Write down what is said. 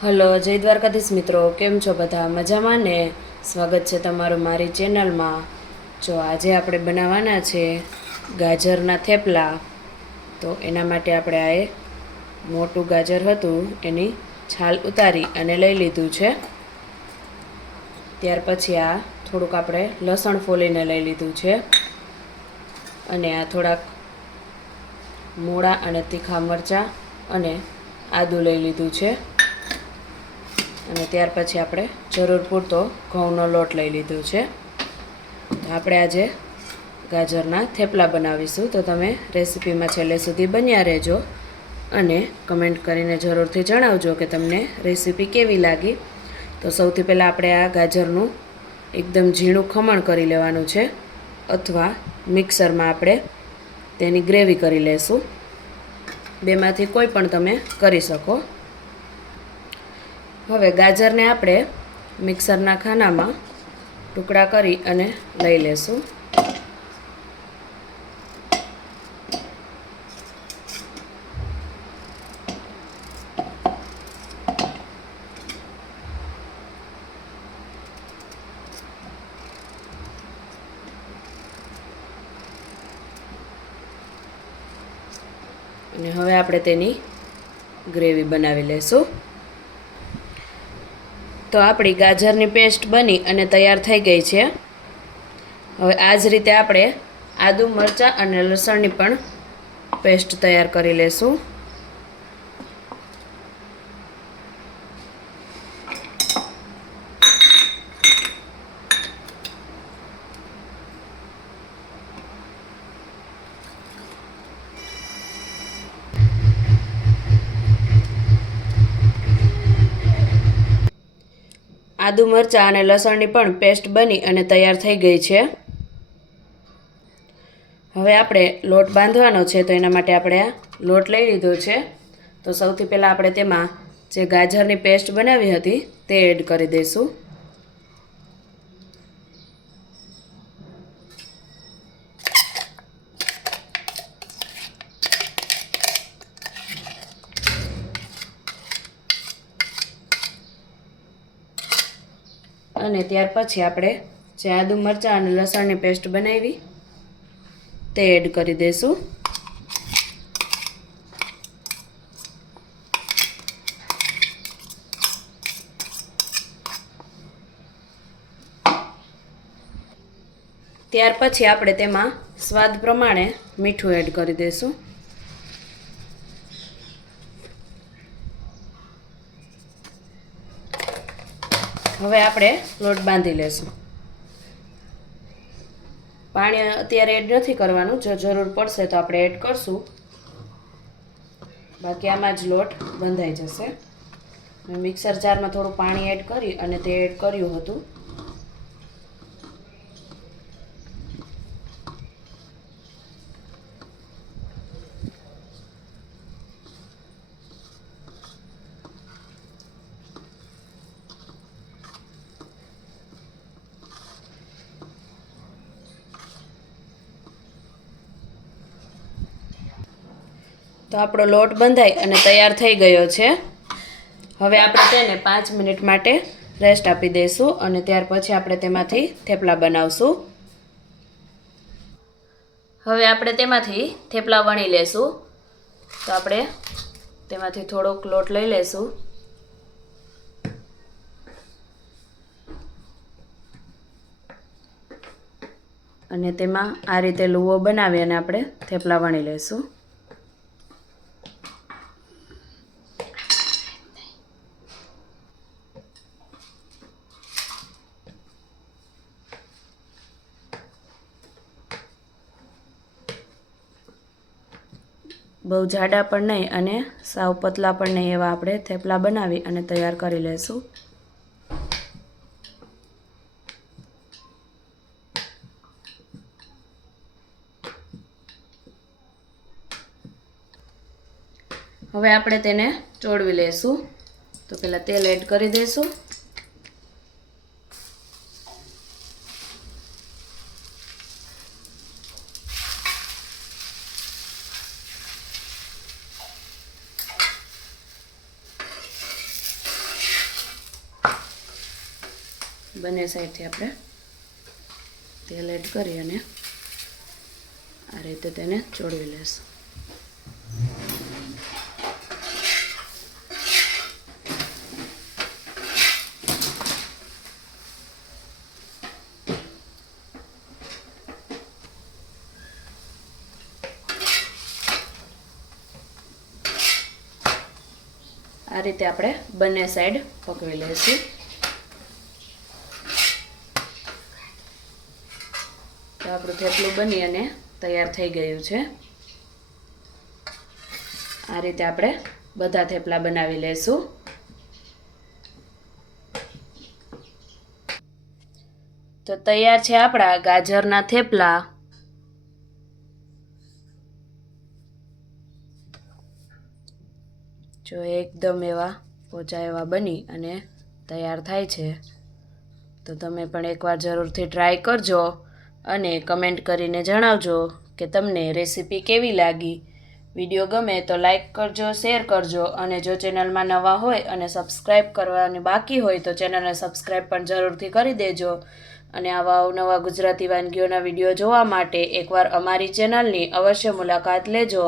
Hello, જય દ્વારકાધીશ મિત્રો, કેમ છો બધા? મજામાં ને? સ્વાગત છે તમારું મારી ચેનલમાં. જો આજે આપણે બનાવવાના છે ગાજરના થેપલા. તો એના માટે આપણે આ મોટું ગાજર હતું એની છાલ ઉતારી અને લઈ લીધું છે. ત્યાર પછી આ થોડુંક આપણે લસણ ફોલીને લઈ લીધું છે અને આ થોડાક મોળા અને તીખા મરચાં અને આદું લઈ લીધું છે. અને ત્યાર પછી આપણે જરૂર પૂરતો ઘઉંનો લોટ લઈ લીધો છે. તો આપણે આજે ગાજરના થેપલા બનાવીશું, તો તમે રેસીપીમાં છેલ્લે સુધી બન્યા રહેજો અને કમેન્ટ કરીને જરૂરથી જણાવજો કે તમને રેસીપી કેવી લાગી. તો સૌથી પહેલાં આપણે આ ગાજરનું એકદમ ઝીણું ખમણ કરી લેવાનું છે, અથવા મિક્સરમાં આપણે તેની ગ્રેવી કરી લેશું. બેમાંથી કોઈ પણ તમે કરી શકો. હવે ગાજરને આપણે મિક્સરના ખાનામાં ટુકડા કરી અને લઈ લેશું. અને હવે આપણે તેની ગ્રેવી બનાવી લેશું. તો આપણી ગાજરની પેસ્ટ બની અને તૈયાર થઈ ગઈ છે. હવે આ જ રીતે આપણે આદુ, મરચાં અને લસણની પણ પેસ્ટ તૈયાર કરી લેશું. આદુ, મરચાં અને લસણની પણ પેસ્ટ બની અને તૈયાર થઈ ગઈ છે. હવે આપણે લોટ બાંધવાનો છે, તો એના માટે આપણે આ લોટ લઈ લીધો છે. તો સૌથી પહેલાં આપણે તેમાં જે ગાજરની પેસ્ટ બનાવી હતી તે એડ કરી દઈશું. અને ત્યાર પછી આપણે જે આદુ, મરચાં અને લસણની પેસ્ટ બનાવી તે એડ કરી દઈશું. ત્યાર પછી આપણે તેમાં સ્વાદ પ્રમાણે મીઠું એડ કરી દઈશું. હવે આપણે લોટ બાંધી લેશું. પાણી અત્યારે એડ નથી કરવાનું, જો જરૂર પડશે તો આપણે એડ કરશું, બાકી આમાં જ લોટ બંધાઈ જશે. મેં મિક્સર જારમાં થોડું પાણી એડ કરી અને તે એડ કર્યું હતું. તો આપણો લોટ બંધાઈ અને તૈયાર થઈ ગયો છે. હવે આપણે તેને 5 મિનિટ માટે રેસ્ટ આપી દઈશું અને ત્યાર પછી આપણે તેમાંથી થેપલા બનાવશું. હવે આપણે તેમાંથી થેપલા વણી લેશું. તો આપણે તેમાંથી થોડોક લોટ લઈ લેશું અને તેમાં આ રીતે લુઓ બનાવી અને આપણે થેપલા વણી લેશું. બહુ જાડા પણ નહીં અને સાવ પતલા પણ નહીં એવા આપણે થેપલા બનાવી અને તૈયાર કરી લેશું. હવે આપણે તેને ચોળવી લઈશું. તો પહેલાં તેલ એડ કરી દઈશું. બંને સાઈડથી આપણે તેલ એડ કરી અને આ રીતે તેને ચોળવી લેશું. આ રીતે આપણે બંને સાઈડ પકવી લઈશું. તો આપણું થેપલું બની અને તૈયાર થઈ ગયું છે. આ રીતે આપણે બધા થેપલા બનાવી લઈશું. તો તૈયાર છે આપણા ગાજરના થેપલા. જો એકદમ એવા પોચા એવા બની અને તૈયાર થાય છે. તો તમે પણ એકવાર જરૂરથી ટ્રાય કરજો અને કમેન્ટ કરીને જણાવજો કે તમને રેસીપી કેવી લાગી. વિડીયો ગમે તો લાઈક કરજો, શેર કરજો અને જો ચેનલમાં નવા હોય અને સબસ્ક્રાઈબ કરવાની બાકી હોય તો ચેનલને સબસ્ક્રાઈબ પણ જરૂરથી કરી દેજો. અને આવા અવનવા ગુજરાતી વાનગીઓના વિડીયો જોવા માટે એકવાર અમારી ચેનલની અવશ્ય મુલાકાત લેજો.